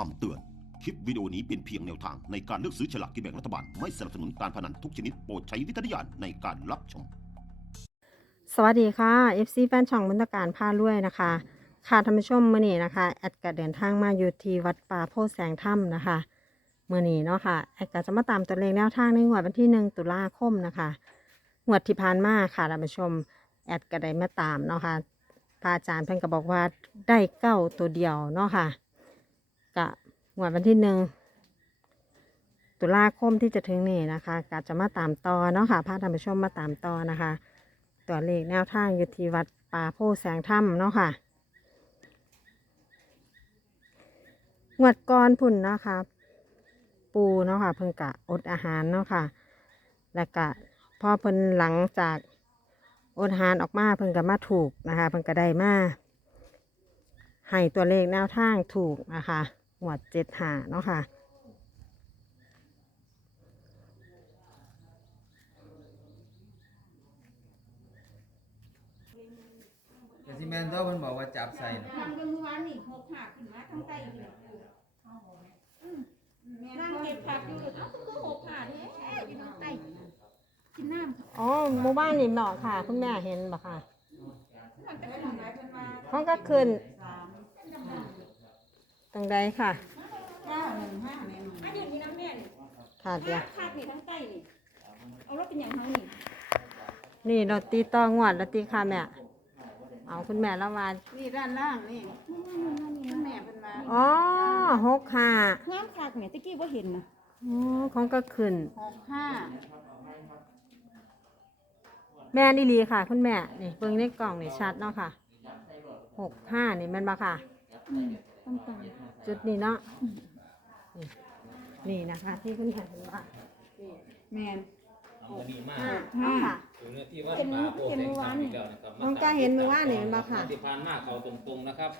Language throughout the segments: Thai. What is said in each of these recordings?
คำเตือน คลิปวิดีโอนี้เป็นเพียงแนวทางในการเลือกซื้อฉลากกินแบ่งรัฐบาล ไม่สนับสนุนการพนันทุกชนิดโปรดใช้วิจารณญาณในการรับชม สวัสดีค่ะ FC แฟนช่องมนตการพาลุวยนะคะ ค่ะท่านผู้ชมเมื่อนี้นะคะแอดก็เดินทางมาอยู่ที่วัดป่าโพแสงถ้ำนะคะเมื่อนี้เนาะค่ะแอดก็จะมาตามตัวเลขแนวทางในงวดวันที่หนึ่งตุลาคมนะคะงวดที่ผ่านมาค่ะท่านผู้ชมแอดก็ได้มาตามเนาะค่ะพระอาจารย์เพิ่นก็บอกว่าได้เก้าตัวเดียวเนาะค่ะ กะงวดวันที่หนึ่งตุลาคมที่จะถึงนี่นะคะก็จะมาตามต่อเนาะค่ะพาท่านผู้ชมมาตามต่อนะคะ ตัวเลขแนวทางอยู่ที่วัดป่าโพแสงถ้ำเนาะค่ะงวดก้อนพุ่นนะคะปูเนาะค่ะเพิ่งกะอดอาหารเนาะค่ะ แล้วก็พอเพิ่นหลังจากอดอาหารออกมาเพิ่นก็มาถูกนะคะ เพิ่นก็ได้มาให้ตัวเลขแนวทางถูกนะคะ งวดเจ็ดหาเนาะค่ะ แต่ที่แมนตัวเพิ่นบอกว่าจับใส่น่ะทำกันเมื่อวานนี่หกหักขึ้นมาทั้งใต้อยู่อืมนั่งเก็บผักอยู่เอ้าคุณก็หกหักแท้อยู่ทั้งใต้กินน้ำอ๋อหมู่บ้านนี่เนาะค่ะ คุณแม่เห็นบ่ค่ะ มันเป็นทำไรเป็นมาห้องก็ขึ้น ตรงใดค่ะเก้าหนึ่งห้าแม่นอันอยู่นี่น้ำแม่นี่ค่ะเดี๋ยวขาดนี่ทั้งใต้นี่ เอารถเป็นอย่างทั้งนี่นี่เราตีต่องวดเราตีค่ะแม่เอาคุณแม่ละวันนี่ด้านล่างนี่นั่นแม่เป็นมาอ๋อหกห้างามคักเนี่ยตะกี้ว่าเห็นนะอ๋อของก็ขึ้น หกห้าแม่นี่ลีค่ะ คุณแม่นี่เบิ่งในกล่องนี่ชัดเนาะค่ะหกห้านี่แมันบ่ค่ะต้องการ จุดนี้เนาะนี่นี่นะคะ ที่คุณแม่เห็นว่าแม่นเอาอันนี้มาห้าห้าค่ะอยู่ในที่วัดป่าโพธิ์แสงธรรมอีกแล้วนะครับน้องจ้าเห็นมือว่านี่มันบ่ค่ะ ที่ผ่านมาเขาตรงๆนะครับ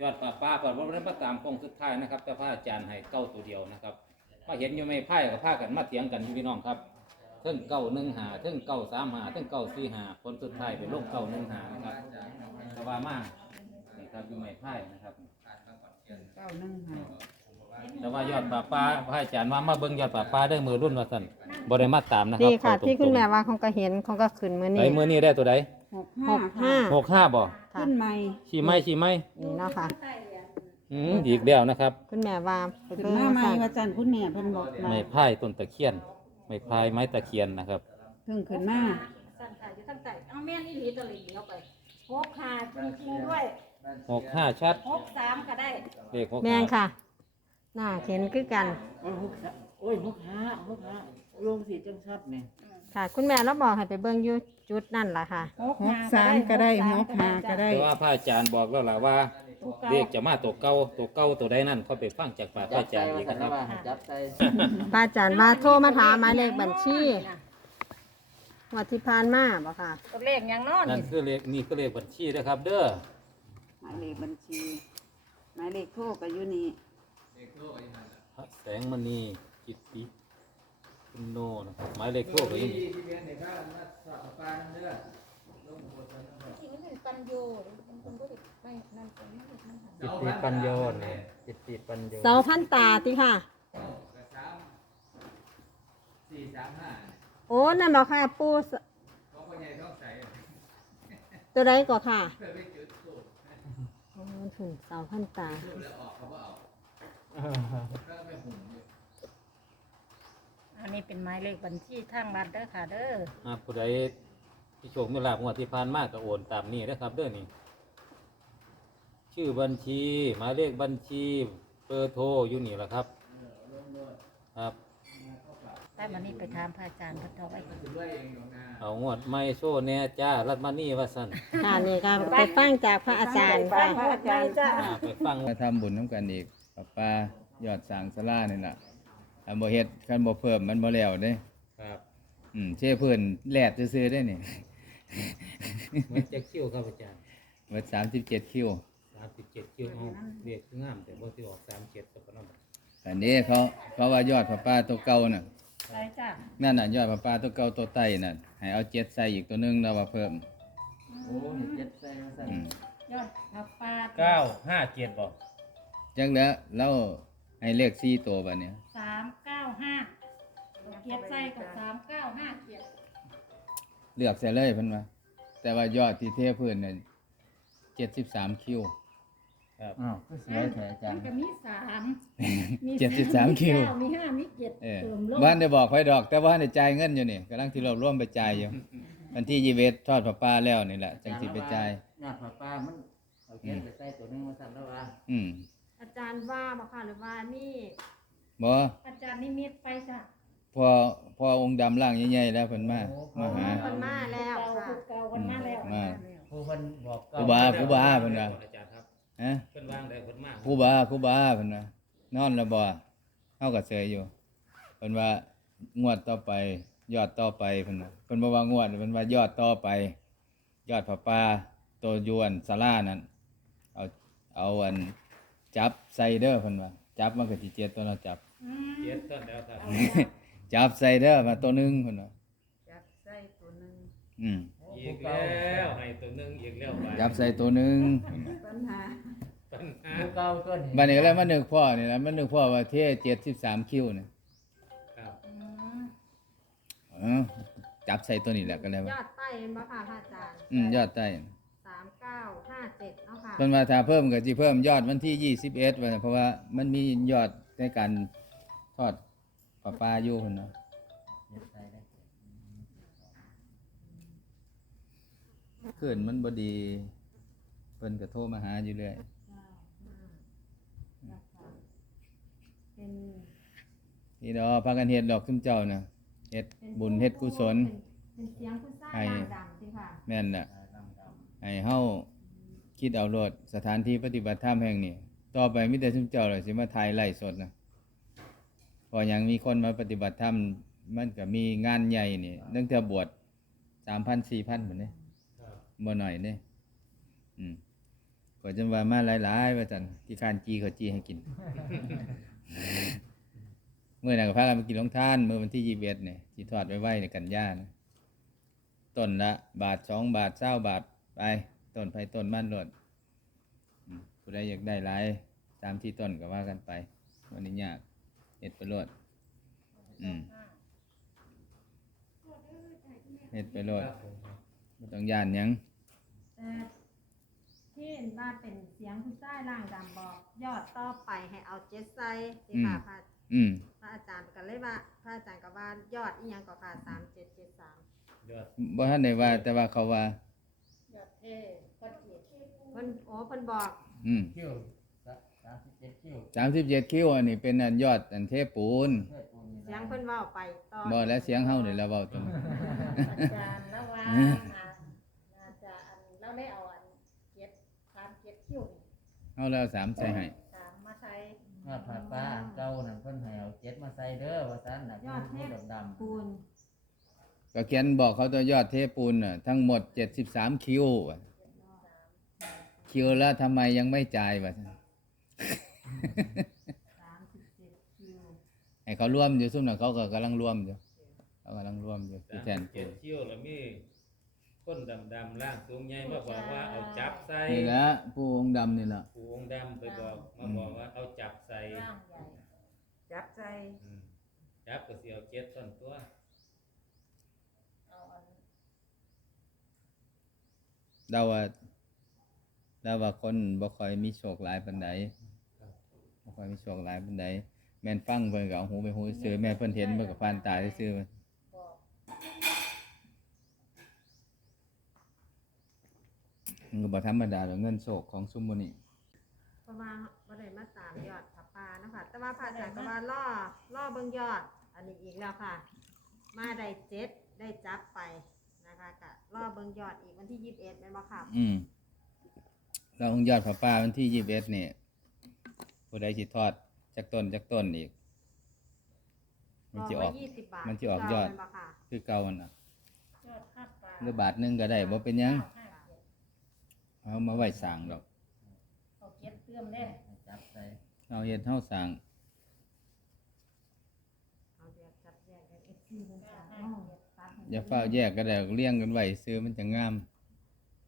ยอดป่าป้าเปิดว่าเริ่มมาตามโค้งสุดท้ายนะครับ แต่พระอาจารย์ให้เก้าตัวเดียวนะครับมาเห็นอยู่ไม่ไพ่กับผ้ากันมาเถียงกันอยู่พี่น้องครับเทิงเก้าหนึ่งหาเทิงเก้าสามหาเทิงเก้าสี่หาคนสุดท้ายเป็นลงเก้าหนึ่งหานะครับแต่ว่ามานี่ครับอยู่ไม่ไพ่นะครับ เก้าหนึ่งห้าแต่ว่ายอดป่าป้าพระอาจารย์ว่ามาเบิ่งยอดป่าป้าได้มือรุ่นว่าสั่นบ่ได้มาตามนะครับนี่ค่ะเข้าตรงๆที่คุณแม่ว่าของก็เห็นของก็ขึ้นมือไหนนี่มือนี้ได้ตัวใดหกหห้ากห้าหกห้าบ่ค่ะขึ้นใหม่ชี้ไหมชี้ไหมนี่เนาะค่ะ อืมอีกแล้วนะครับ คุณแม่ว่าไปขึ้นเบิ่งมาใหม่ค่ะว่าจันคุณแม่เพิ่นบอกมาไม้พายต้นตะเคียน ไม้พายไม้ตะเคียนนะครับ เพิ่งขึ้นมาสั่นค่ะอยู่ทั้งใจเอาแม่นี่หลีตะลีเอาไปหกห้าจริงๆด้วย หกห้าชัดหกสามก็ได้เลขหกแม่งห้าค่ะ น่าเห็นคือกัน โอ้ยหกห้าโอ้ยหกห้าหกห้าลงสีจังชัดเนี่ยค่ะ คุณแม่เราบอกให้ไปเบิ่งอยู่จุดนั่นล่ะค่ะ หกสามก็ได้หกห้าก็ได้แต่ว่าพระอาจารย์บอกแล้วล่ะว่าเลขจะมาตัวเก่าตัวเก่าตัวใดนั่นเขาไปฟังจากปากพระอาจารย์อีกนะครับจับใส่ป้าอาจารย์ว่าโทรมาถามหมายเลขบัญชีงวัดที่ผ่านมาบ่ค่ะตัวเลขยังนอนนั่นคือเลขนี่ก็เลขบัญชีนะครับ เด้อหมายเลขบัญชีหมายเลขโทรก็อยู่นี่พระแสงมณีกิตติคุณโนนะครับหมายเลขโทรก็ยังที่ที่แมนเนี่ยก็มาสอบปลาเด้อจริงๆมันเป็นปัญโยมันเป็นบ่ได้ไปนั่นเป็นไม่ได้มันหาจิตติปัญโยเนี่ยจิตติปัญโยเสาพันตาติค่ะสามสี่สามห้าโอ้นั่นบ่ค่ะ ปูสของพ่อใหญ่ต้องใส่ตัวใดก็ค่ะ เพื่อไปจุดสูบโอ้ถูก เสาพันตาแล้วออกเขาก็เอาก็ไม่หุ่นอยู่อันนี้เป็นหมายเลขบัญชีทางรัฐเด้อค่ะ เด้อหากผู้ใดที่โชคมีลาภงวดที่ผ่านมาก็โอนตามนี้นะครับ เด้อนี่ ชื่อบัญชี หมายเลขบัญชี เบอร์โทรอยู่นี่แหละครับ ครับ แต่วันนี้ไปถามพระอาจารย์เพิ่นเอาไว้ด้วยเองของนาเอางวดไม่โซ่แน่จ้ารัดมานี่ว่าสันค่ะนี่ก็ไปฟังจากพระอาจารย์ค่ะพระอาจารย์จ้าอ่าไปฟังมาทำบุญน้ำกันอีกป้าป้ายอดสร้างสลานี่แหละคันบ่เฮ็ดคันบ่เพิ่มมันบ่แล้วเด้ครับอืมเช่เพิ่นแลดซื่อๆได้นี่มันจะคิวครับอาจารย์เบิด37คิวสามสิบเจ็ดคิวเอาเรียกงามแต่ว่าที่ออกสามเจ็ดสักคนนั้นอันนี้เขาเขาว่ายอดป้าป้าตัวเก่าน่ะ ใช่จ้ะนั่นน่ะยอดป้าป้าตัวเก่าตัวไต้น่ะให้เอาเจ็ดใส่อีกตัวหนึงแล้วว่าเพิ่มโอ้ยเจ็ดใส่มาใส่อืมยอดพระป้าเก้าห้าเจ็ดบอกจังแล้วแล้วให้เลข4ตัวบัดเนี่ยสามเก้าห้าเกียรใส่กับสามเก้าห้าเกียรเลือกใส่เลยเพิ่นว่าแต่ว่ายอดที่เทพื้นน่ะ73คิว ครับอ้าวก็สวยแท้อาจารมันย์ก็มีสามมีเจ็ดสิบสามคิว เก้มีห้ามีเจ็ดเออเติมลงบ้านได้บอกไฟดอก แต่ว่าได้จ่ายเงินอยู่นี่กำลังที่เราร่วมไปจ่ายอยู่ วันที่ยีเวททอดผ้าป่าแล้วนี่แหละจังสิไปจ่ายหน้าผาป้ามันเอาเขียนไปใส่ตัวหนึงมาสั่นแล้วว่าอืมอาจารย์ว่าบ่ค่ะหรือว่านี่ บ่อาจารย์นิมิตไปจ้ะพอพอองค์ดำร่างใหญ่ๆแล้วเพิ่นมามาหาเพิ่นมาแล้วเก่าค่ะคือเก่ากันมาแล้ว มา ผู้เพิ่นบอกครูบาครูบาเพิ่นว่า อาจารย์ครับฮะเพิ่นวางได้เพิ่นมาครูบาครูบาเพิ่นว่านอนแล้วบ่เฮาก็เสยอยู่เพิ่นว่างวดต่อไป ยอดต่อไปเพิ่นว่าเพิ่นบ่ว่างวดเพิ่นว่ายอดต่อไป ยอดผ้าป่าโตอยวนศาลานั่นเอาเอาอันจับใส่เด้อเพิ่นว่าจับมันก็สิเจ็ดตัวเราจับอืมเจ็ดต้นแล้วครับจับใส่เด้อมาตัวหนึงคนว่าจับใส่ตัวหนึ่งอืมอีกแล้วให้ตัวหนึงอีกแล้วไป จับใส่ตัวหนึง ปัญหาปัญหา ผู้เก่าตัวนี้บัดนี้ก็เลยมานึกพ่อนี่ล่ะมันนึกพ่อว่าเท73คิวนี่ครับอืมเออจับใส่ตัวนี้แหละก็เลยยว่าอดใต้เห็นบ่ค่ะพระอาจารย์อืมยอดใต้สามเก้าห้าเจ็ดเนาะค่ะ เพิ่นว่าถ้าเพิ่มก็สิเพิ่มยอดวันที่21ว่าเพราะว่ามันมียอดในการทอดปลาปลาอยู่พุ่นเนาะเขียนใส่ได้ขึ้นมันบ่ดีเพิ่นก็โทรมาหาอยู่เรื่อย เป็ นนี่ดอกพากันเฮ็ดดอกซุมเจ้าน่ะเฮ็ดบุญเฮ็ดกุศลเป็นเสียงคุณซ่าให้ด่างดำสิค่ะแม่นน่ะตาดำดให้เฮาคิดเอาโลดสถานที่ปฏิบัติธรรมแห่งนี้ต่อไปมีแต่ซุมเจ้าเลยสิมาถ่ายไลฟ์สดนะเพอยังมีคนมาปฏิบัติธรรมมันก็มีงานใหญ่นี่เนื่องจากบวช3,000 4,000หมดนี่ครับบ่น้อยเด้อืมก็จนว่ามาหลายๆว่าซั่นที่คร้านจีเขาจีให้กิน มื้อนั้นก็พากันไปกินลงทานมื้อวันที่21นี่สิทอดไว้ไว้ในกันยานะต้นละบาทสองบาท20บาทไปต้นไผต้นมันโลดอืมผู้ใดอยากได้หลายตามที่ต้นก็ว่ากันไป วันนี้ยากเฮ็ดไปโลดอืมเฮ็ดไปโลดครับผมบ่ต้องย่านหยังแต่ที่ เห็นว่าเป็นเสียงคุณซ่าด่างดำบอก ยอดต่อไปให้เอาเจ็ดไซสิค่ะพระอืมพระอาจารย์ก็เลยว่า พระอาจารย์ก็ว่ายอดอีหยังก็ค่ะสามเจ็ดเจ็ดสามยอดบ่ทันได้ว่าแต่ว่าเขาว่า ยอดเท่ก็เจ็ดเพิ่นโอ้เพิ่นบอกอืมำคิ้วสามสิบเจ็ดคิ้วสามสิบเจ็ดคิวอันนี้เป็นอันยอดอันเทปูนเพื่อปูนนี่เสียงเพิ่นเว้าไปต่อบ่แล้วเสียงเฮานี่แหล้วเว้าตัวนี้อาจารย์แล้วว่า อืม อาจารย์เราได้เอาอันเจ็ดสามเจ็ดคิ้วนี่ เฮาแล้วสามใส่ให้สามมาใส่หน้าผาป้าอันเก่านั่นเพิ่นให้เอาเจ็ดมาใส่เด้อว่าซั่นน่ะยอดเทผู้พดำๆปูนก็เขียนบอกเขาตัวยอดเทปูนน่ะทั้งหมด73คิวอะคิวแล้วทำไมยังไม่จ่ายว่าซั่นสามสิบเจ็ดคิวให้เขาร่วมอยู่ซุ่มน่ะเขาก็กำลังร่วมอยู่เขากำลังร่วมอยู่ที่แทนเจ็ปูดเที่ยวแล้วมี คนดำๆร่างสูงใหญ่มาบอกว่าเอาจับใส่นี่แหละผู้องค์ดำนี่แหละผู้องค์ดำไปบอกมาบอกว่าเอาจับใส่ร่างใหญ่จับใจอืมจับก็สิเอาเจ็ดต้นตัวเอาอันเราว่าเราว่าคนบ่ค่อยมีโชคหลายปานใดบ่ค่อยมีโชคหลายปานใดแม่นฟังเพิ่นก็เอาหูไปหูซื่อแม่นเพิ่นเห็นเพิ่นก็ผ่านตาซื่อๆ บอก มันก็บ่ธรรมดาดอกเงินโศกของซุมมื้อนี้เพราะว่าบ่ได้มาตามยอดผับปลาเนาะคะแต่ว่าพระอาจารย์ก็ว่าล่อล่อเบิ่งยอด อันนี้อีกแล้วค่ะ มาได้เจ็ดได้จับไปนะคะกะล่อเบิ่งยอดอีกวันที่ยี่สิบเอ็ดเป็นบ่ค่ะอืมเราองยอดพระป่าวันที่ 21นี่ผู้ใดสิทอดจักต้นจักต้นอีก มันสิออกยี่สิบบาทมันสิออกยอดเป็นบ่ค่ะ คือเก่านั่นน่ะยอดผ้าป่าหรือบาทหนึงก็ได้บ่เป็นหยังห้าเจ็ด เอามาไว้สร้างดอกเอาเจ็ดเติมได้จับใส่เอาเฮ็ดเฮาสร้างเอาเดี๋ยวจับแยกกันเอฟซีเพิ่นจะเอาตัดให้อย่าเฝ้าแยกก็ได้เรียงกันไว้ซื้อมันจะงาม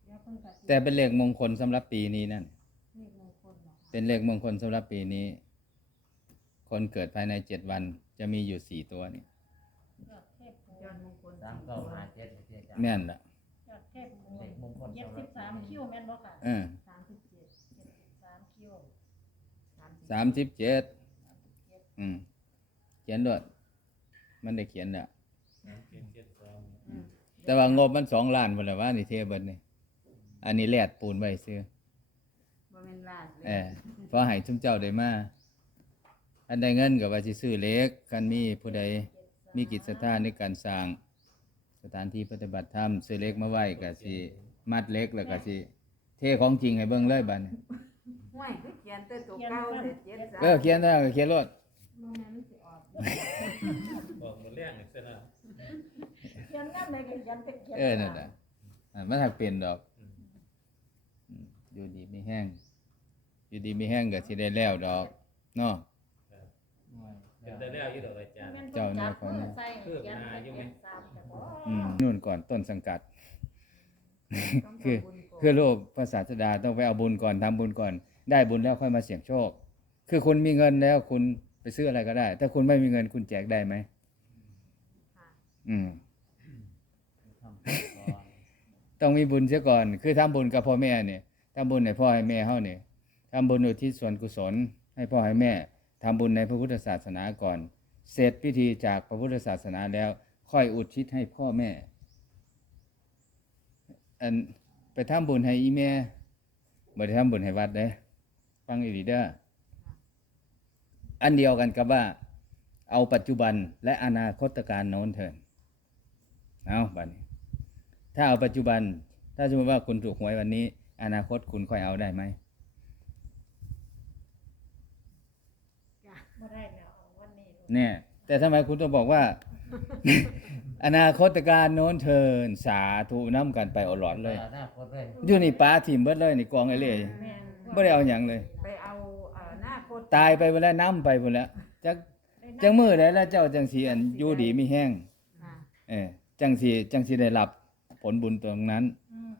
เดี๋ยวเพิ่นก็สิแต่เป็นเลขมงคลสำหรับปีนี้นั่น เลขมงคลเหรอคะเป็นเลขมงคลสำหรับปีนี้ คนเกิดภายในเจ็ดวัน จะมีอยู่สี่ตัวนี่ยอดเทพปูสามเก้าห้าเจ็ดเจ็ดจ้ะแม่นละยอดเทพปู เลขมงคลเจ็ดสิบสามคิวแม่นบ่ค่ะเออสามสิบเจ็ดเจ็ดสิบสามคิวสามสิบเจ็ดอืมเขียนด้วยมันได้เขียนแล้วแต่ว่างบมันสองล้านหมดแล้วว่านี่เทเบิดนี่อันนี้แลดปูนไว้ซื้อบ่แม่นลาดเออเพราะให้ชุมเจ้าได้มาอันใดเงินกับว่าสิซื้อเล็กกันมีผู้ใดมีกิจสถานในการสร้างสถานที่ปฏิบัติธรรมซื้อเล็กมาไว้ก็สิ มัดเล็กแล้วก็สิเทของจริงให้เบิ่งเลยบัดนี้ห้วยคือเขียนแต่ตัวเก่าเด็ดเจ็ดสามเออเขียนได้ก็เขียนรถบอกมันเรื่องนี่ซะนะเขียนงานใดก็เขียนเป็นเขียนเออนั่นน่ะอ่ามันหักเป็นดอกอืมอยู่ดีมีแห้งอยู่ดีมีแห้งก็สิได้แล้วดอกเนาะเป็นได้แล้วอยู่ดอกอาจารย์เจ้าเนี่ยขอนะใส่เขียนเป็นเจ็ดสามแต่บ่อืมนู่นก่อนต้นสังกัด คือคือโลกพระศาสดาต้องไปเอาบุญก่อนทำบุญก่อน ได้บุญแล้วค่อยมาเสี่ยงโชค คือคุณมีเงินแล้วคุณไปซื้ออะไรก็ได้ ถ้าคุณไม่มีเงินคุณแจกได้ไหมอืมทำก่อนต้องมีบุญเสียก่อน คือทำบุญกับพ่อแม่เนี่ยทำบุญให้พ่อให้แม่เฮาเนี่ยทำบุญอุทิศส่วนกุศล ให้พ่อให้แม่ทำบุญในพระพุทธศาสนาก่อน เสร็จพิธีจากพระพุทธศาสนาแล้ว ค่อยอุทิศให้พ่อแม่ อันไปทำบุญให้อีแม่บ่ได้ทำบุญให้วัดเด้ฟังอีหลีเด้ออันเดียวกันกับว่า เอาปัจจุบันและอนาคตการโน้นเถินเอาบัดนี้ ถ้าเอาปัจจุบัน ถ้าสมมติว่าคุณถูกหวยวันนี้ อนาคตคุณค่อยเอาได้ไหมบ่ได้แล้วเอาวันนี้ดูเนี่ย แต่ทำไมคุณต้องบอกว่า อนาคตการโน้นเทินสาธุน้ำกันไปเอาหลอดเลยหน้าโคตรเลยอยู่นี่ป้าถิ่มเบิดเลยนี่กองไอ้เล่แม่นไม่ได้เอาอย่างเลย ไปเอาเอ่อหน้าโคตรตายไปหมดแล้วน้ำไปหมดแล้วจักจังมือได้แล้วเจ้าจังสีอันอยู่ดีมีแห้ง ค่ะเออจังสีจังสีได้รับผลบุญตรงนั้น อืม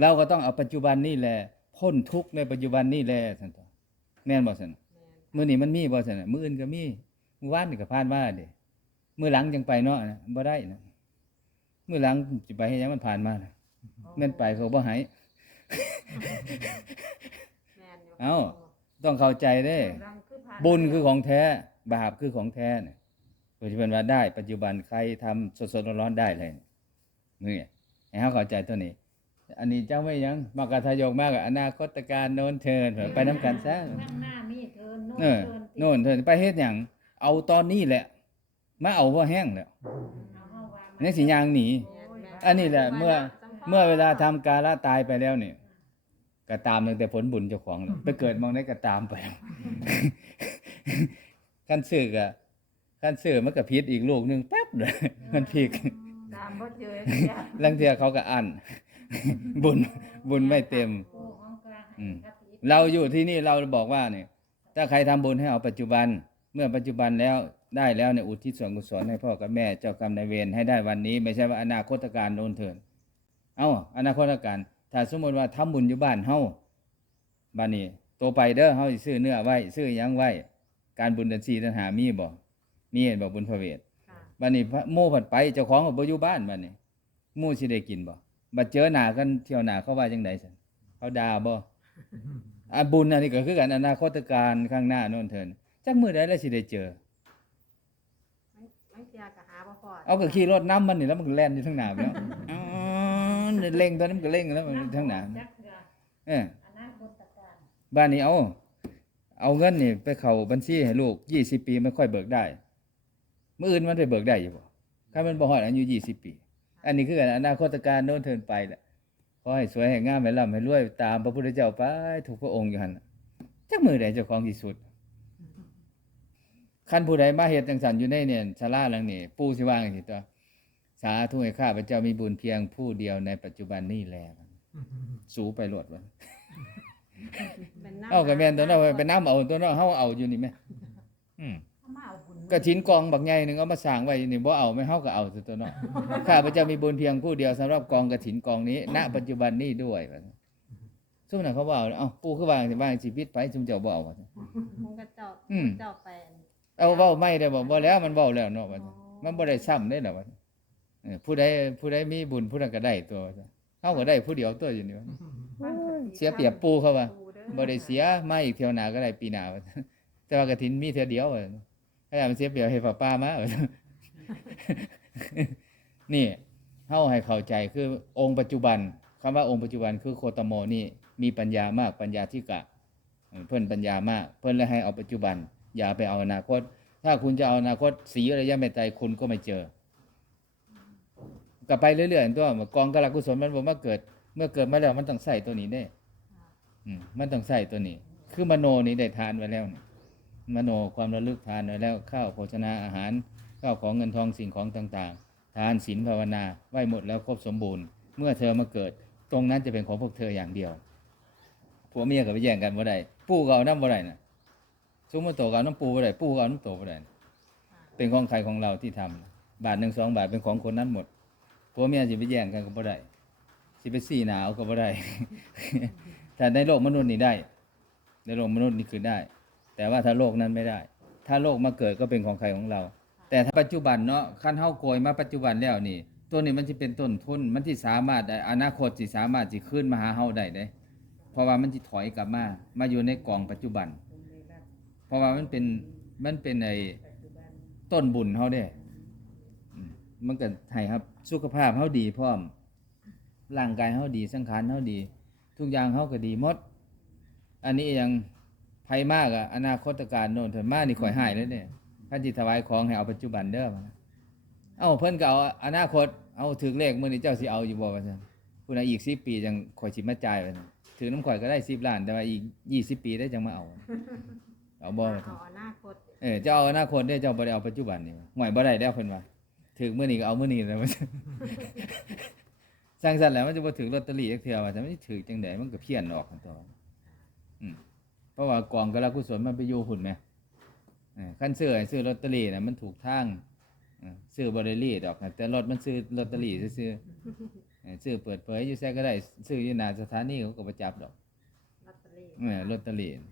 เราก็ต้องเอาปัจจุบันนี่แหละพ้นทุกข์ในปัจจุบันนี่แหละสันตอแม่นบ่สันมื้อนี้มันมีบ่สันน่ะมื้ออื่นก็มีมื้อวานนี่ก็ผ่านมาเด้ มื้อหลังจังไปเนาะนะบ่ได้นะมื้อหลังสิไปเฮ็ดหยังมันผ่านมาน่ะแม่นไปเขาบ่ให้แม่นอยู่เอ้า ต้องเข้าใจเด้รังคือผ่านบุญคือของแท้ บาปคือของแท้เนี่ยโดยที่เป็นว่าได้ ปัจจุบันใครทำสดๆร้อนๆได้เลยนี่ให้เขาเข้าใจตัวนี้ อันนี้เจ้าไม่ยังมากระทายกมากกับอนาคตการโน้นเทินไปน้ำกันซะข้างหน้ามีเทินโน่นเออเทินติโน่นเทินไปเฮ็ดหยังเอาตอนนี้แหละ มาเอาพอแห้งแล้วเอาเฮาว่ามานี่สิยางหนีแม่นแม่นอันนี้แหละ เมื่อเมื่อเวลาทำกาละตายไปแล้วเนี่ยก็ตามตั้งแต่ผลบุญเจ้าของเลยไปเกิดมองได้ก็ตามไปขั้นซื้อกะขั้นซื้อมันก็พิษอีกลูกหนึงแป๊บเลยมันพีกตามบ่เจอจ้ะลังเทียเขาก็อันบุญบุญไม่เต็มโอ้ของกลางอืมให้กฐินเราอยู่ที่นี่เราบอกว่าเนี่ยถ้าใครทำบุญให้เอาปัจจุบัน เมื่อปัจจุบันแล้ว ได้แล้วเนี่ยอุทิศส่วนกุศลให้พ่อกับแม่เจ้ากรรมนายเวรให้ได้วันนี้ ไม่ใช่ว่าอนาคตการโน้นเถินเอาอนาคตการถ้าสมมติว่าทำบุญอยู่บ้านเฮาบ้านนี้โตไปเด้อเฮาสิซื้อเนื้อไว้ซื้อหยังไว้ การบุญเดือนสี่เดือนหามีบ่มีเห็นบ่บุญพระเวทค่ะบ้านนี้พระหมู่ผัดไปเจ้าของก็บ่อยู่บ้านบ้านนี้หมู่สิได้กินบ่บัดเจอหน้ากันเที่ยวหน้าเขาว่าจังได๋ซั่นเขาด่าบ่อะบุญอันนี้ก็คือกันอนาคตการข้างหน้าโน่นเถินจักมื้อใดแล้วสิได้เจอ ไม่ไม่เทียก็หาบ่พอ เอาก็ขี่รถน้ำมันนี่แล้วมันก็แล่นอยู่ทางหน้าไปแล้วอ๋อเร่งตอนนั้นมันก็เร่งแล้วมันทางหน้าจักเทื่อเอออนาคตการบ้านนี้เอาเอาเงินนี่ไปเข้าบัญชีให้ลูก20ปีไม่ค่อยเบิกได้มื้ออื่นมันได้เบิกได้อยู่บ่ถ้ามันบ่ฮอดอายุ20ปี อันนี้คืออนาคตการโน้นเทินไปแหละขอให้สวยให้งามให้ร่ำให้รวยตามพระพุทธเจ้าไปทุกพระองค์อยู่หั่นน่ะจักมือใดเจ้าของที่สุด คันผู้ใดมาเฮ็ดจังสันอยู่ในเนี่ยศาลาหลังนี้ปู่สิว่าจังซี่ตัวสาธุให้ข้าพเจ้ามีบุญเพียงผู้เดียวในปัจจุบันนี้แลสูไปโลดว่าเป็นน้ำเอาก็แม่นตัวเนาะไปนำเอาตัวเนาะเฮาเอาอยู่นี่แม่อืมเอามาเอาบุญกระถินกองบักใหญ่หนึงเอามาสร้างไว้นี่บ่เอาไม่เฮาก็เอาซะตัวเนาะข้าพเจ้ามีบุญเพียงผู้เดียวสำหรับกองกระถินกองนี้ ณ ปัจจุบันนี้ด้วยว่าซุ่มนั้นเขาบ่เอาเอ้าปู่คือว่าสิว่าชีวิตไปซุมเจ้าบ่เอาว่าซั่นมันก็เจ้าอืมเจ้าไป เอาเว้าไม่ได้บ่บ่แล้วมันเว้าแล้วเนาะว่าซั่นมันบ่ได้ซ้ำได้ล่ะว่าซั่นเออผู้ใดผู้ใดมีบุญผู้นั้นก็ได้ตัวว่าซั่นเฮาก็ได้ผู้เดียวตัวอยู่นี่ว่าเสียเปรียบปู่เขาว่าบ่ได้เสียมาอีกเที่ยวหน้าก็ได้ปีหน้าว่าซั่นแต่ว่ากฐินมีเทื่อเดียวว่าซั่นถ้าอยากมันเสียเปรียบให้ป้าป้ามาว่าซั่นนี่เฮาให้เข้าใจคือองค์ปัจจุบันคำว่าองค์ปัจจุบันคือโคตโมนี่มีปัญญามากปัญญาธิกะเออเพิ่นปัญญามาก เพิ่นเลยให้เอาปัจจุบัน อย่าไปเอาอนาคต ถ้าคุณจะเอาอนาคตสีระยะเมตไตรคุณก็ไม่เจอกลับไปเรื่อยๆตัวกองกลกุศลมันบอกว่าเกิด เมื่อเกิดมาแล้วมันต้องใส่ตัวนี้ได้มันต้องใส่ตัวนี้ คือมโนนี่ได้ทานไว้แล้วนี่มโนความระลึกทานไว้แล้วข้าวโภชนาอาหารข้าวของเงินทองสิ่งของต่างๆ ทานศีลภาวนาไหวหมดแล้วครบสมบูรณ์ เมื่อเธอมาเกิด ตรงนั้นจะเป็นของพวกเธออย่างเดียวผัวเมียก็ไปแย่งกันบ่ได้ปู่ก็เอาน้ำบ่ได้น่ะ ซุมมโตก็เอาน้ำปูบ่ได้ปู่ก็เอาน้ำโตบ่ได้น่ะเป็นของใครของเราที่ทำบาทหนึ่งสองบาทเป็นของคนนั้นหมดผัวเมียสิไปแย่งกันก็บ่ได้สิไปซี่หนาวก็บ่ได้แต่ในโลกมนุษย์นี่ได้ ในโลกมนุษย์นี่คือได้ แต่ว่าถ้าโลกนั้นไม่ได้ ถ้าโลกมาเกิดก็เป็นของใครของเรา แต่ถ้าปัจจุบันเนาะขั้นเฮาโกยมาปัจจุบันแล้วนี่ ตัวนี้มันสิเป็นต้นทุนมันสิสามารถได้อนาคตสิสามารถสิขึ้นมาหาเฮาได้เด้เพราะว่ามันสิถอยกลับมา มาอยู่ในกล่องปัจจุบันเพ ราะว่ามันเป็นมันเป็นไอ้ต้นบุญเฮาเด้อืมมันก็ให้ครับ สุขภาพเฮาดีพร้อมร่างกายเฮาดีสังขารเฮาดี ทุกอย่างเฮาก็ดีหมด อันนี้ยังภัยมากอะอนาคตการโน่นเถิดมานี่ข่อยหายแล้วเนี่ยท่านจิถวายของให้เอาปัจจุบันเด้อมาเอาเพิ่นก็เอาอนาคตเอาถึงเลขมื้อนี้เจ้าสิเอาอยู่บ่ว่าซั่นผู้ใดอีก10ปีจังข่อยสิมาจ่ายว่าซั่นถือน้ำข่อยก็ได้10ล้านแต่ว่าอีก20ปีได้จังมาเอา เอาบ่ว่าซั่นเอาอนาคตเออเจ้าเอาอนาคตได้เจ้าบ่ได้เอาปัจจุบันนี่ห่วยบ่ได้แล้วเพิ่นว่าถึงมื้อนี้ก็เอามื้อนี้แล้วว่าซั่นสร้างสรรค์แล้วมันจะบ่ถึงลอตเตอรี่จักเทื่อว่าแต่มันสิถึกจังไดมันก็เพี้ยนออกกันต่ออืมเพราะว่ากองกลกุศลมันไปอยู่หุ่นแหมเออคันซื้อให้ซื้อลอตเตอรี่น่ะมันถูกทางเออซื้อบ่ได้รีดอกแต่รถมันซื้อลอตเตอรี่ซื่อๆเออซื้อเปิดเผยอยู่ไสก็ได้ซื้ออยู่หน้าสถานีเขาก็บ่จับดอกลอตเตอรี่เออลอตเตอรี่โอ้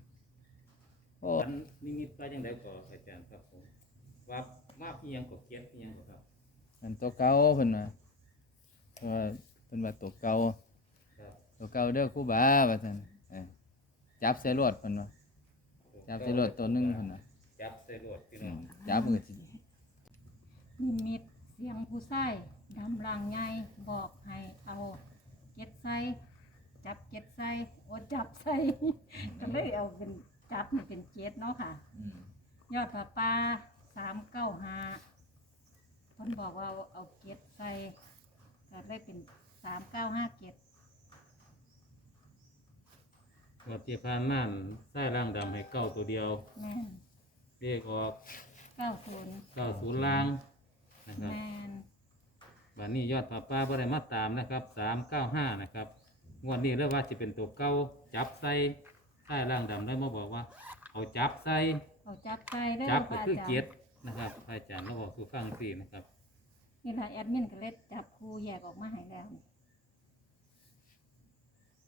ฝันนิมิตว่าจังไดก่ออาจารย์ครับผมว่ามาเพียงก็เขียนเพียงก็ครับอันตัวเก่าเพิ่นว่าเพราะว่าเพิ่นว่าตัวเก่าครับตัวเก่าเด้อครูบาว่าซั่นเออจับใส่รถเพิ่นว่าจับใส่รถตัวหนึงเพิ่นว่าจับใส่รถพี่อืน้องมจับเพิ่นก็สินิมิตเสียงผู้ชายดำร่างใหญ่บอกให้เอาเก็ดใส่จับเก็ดใส่โอ้จับใส่ ก็เลยเอาเป็น จับมันเป็นเจ็ดเนาะค่ะ อืมยอดผ้าป่าสามเก้าห้าเพิ่นบอกว่าเอาเอาเก็ดใส่ก็เลยเป็นสามเก้าห้าเก็ดงวดที่ผ่านมาใต้ร่างดำให้เก้าตัวเดียวแม่นเรียกออกเก้าศูนย์เก้าศูนย์ล่างนะครับแม่นบัดนี้ยอดผ้าป้าบ่ได้มาตามนะครับสามเก้าห้านะครับงวดนี้เรียกว่าจะเป็นตัวเก้าจับใส่ใต้ร่างดำได้มาบอกว่า เอาจับใส่เอาจับใส่ได้อจับพก็ระาคือจารย์เกียรตินะครับพระอาจารย์เราบอกสู่ฟังสี่นะครับนี่ละแอดมินก็เลยจับครูแยกออกมาให้แล้วนี่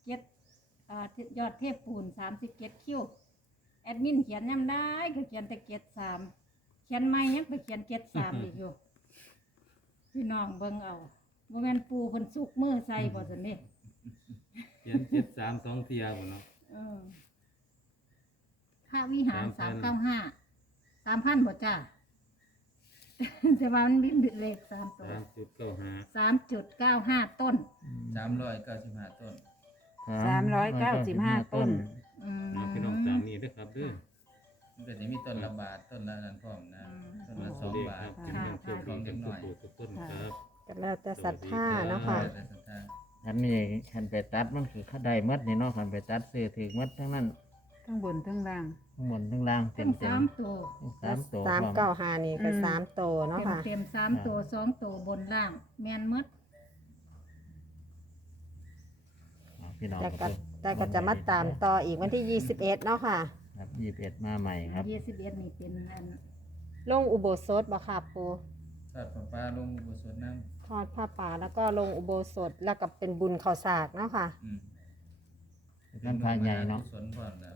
เก็ดอ่ายอดเทพปูนสามสิบเก็ดคิวแอดมินเขียนยังได้ก็เขียนแต่เก็ดสามเขียนไม่ยังไปเขียนเก็ดสามอีกอยู่พี่น้องเบิ่งเอาบ่แม่นปูเพิ่นสุกมือใส่บ่ซั่นนี่เขียนเจ็ดสามสองเทียหมดเนาะ เออค่าวิหารสาม3,000เก้าห้าสามพันบ่จ้าแต่ว่ามันมีเลขสามตัวสามจุดเก้าห้าสามจุดเก้าห้าต้น395ต้น สามร้อยเก้าสิบห้าต้นอืมน้องพี่น้องตามนี้ด้วยครับเด้วยมันก็สิมีต้นละบาทต้นละนั้นพร้อมนะอืมต้นละสวัสดี2บาครัทบเป็นน้องโชคดีกันทุกผู้ทุกคนครับก็แล้วแต่ศรัทธาเนาะค่ะแต่ศรัทธาอันนี้คันไปตัดมันคือเขาได้หมัดนี่เนาะคันไปตัดซื้อถือหมัดทั้งนั้น ทั้งบนทั้งล่าง ทั้งบนทั้งล่างเต็เป็มนเต็สามมตัวสามตัวสามพร้อเก้าหานี่ก็อืม สามโตเนาะเต็มค่ะ เต็มสามตัวสองตัวบนล่าง แมนหมดอ๋อพี่น้องแต่คก็รับแต่ก็จะมาตามต่ออีกวันที่ 21 เนาะค่ะ ครับยี่สิบเอ็ดมาใหม่ครับ ยี่สิบเอ็ดนี่เป็นอันลงอุโบสถบ่ค่ะปูทอดปลาปลาลงอุโบสถน้ทอดผ้าป่าแล้วก็ลงอุโบสถแล้วก็เป็นบุญข้าวสากเนาะค่ะำอืมนั่นพาใหญ่เนาะ สวนก่อนนะ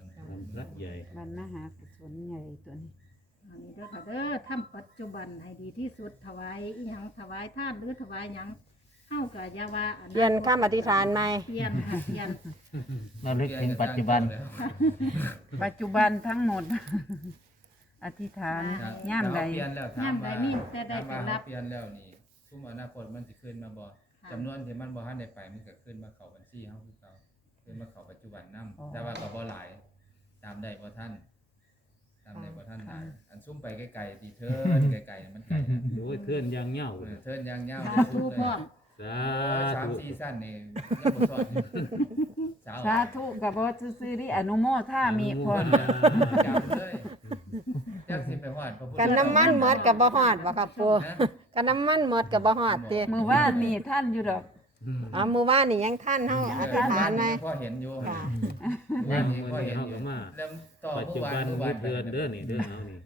รักใหญ่มันมหากุศลใหญ่ตัวนี้อันนี้เด้อค่ะเด้อทำปัจจุบันให้ดีที่สุดถวายอีหยังถวายท่านหรือถวายหยังเฮาก็อย่าว่าอัเปลี่ยนคำอธิษฐานใหม่ เปลี่ยนค่ะเปลี่ยนเราลึกถึงปัจจุบัน ปัจจุบันทั้งหมด อธิษฐานย่ามใด เปลี่ยนแล้วถย่ามใดว่ามีแต่ได้ถามไปว่ารับเปลี่ยนแล้วนี่ทุ่มอนาคตมันสิขึ้นมาบ่ค่ะจำนวนที่มันบ่ทันได้ไปมันก็ขึ้นมาเข้าบัญชีเฮาคือเก่าขึ้นมาเข้าปัจจุบันนํอ๋อแต่ว่าก็บ่หลาย ตามได้บ่ทันตามได้บ่ทันหลายอันซุ่มไปไกลๆดีเทินไกลๆมันไกลนะโอ้ยเทื่อนยางเหง่าเออเทินยางยาวสาธุเลยพร้อมสาสามธุสี่สั้นนี่ยังบ่ทอดสาวสาธุกับบ่ซื่อๆดิอนุโมทามีพรจำเลยจักสิไปฮอดพระพุทธกันน้ำมันหมดกับบ่ฮอดบ่ครับปูนะกันน้ำมันหมดกับบ่ฮอดติมือว่านนี่ท่านอยู่ดอก อ๋อมือว่านนี่ยังท่านเฮาอธิษฐานไหมพ่อเห็นอยู่ค่ะวันนี้พ่อเห็นเฮาอยู่ก็มาเริ่มต่อปัจจุเมื่อวาบันนเมื่อวาเทื่อนนเด้อนี่เด้อเอานี่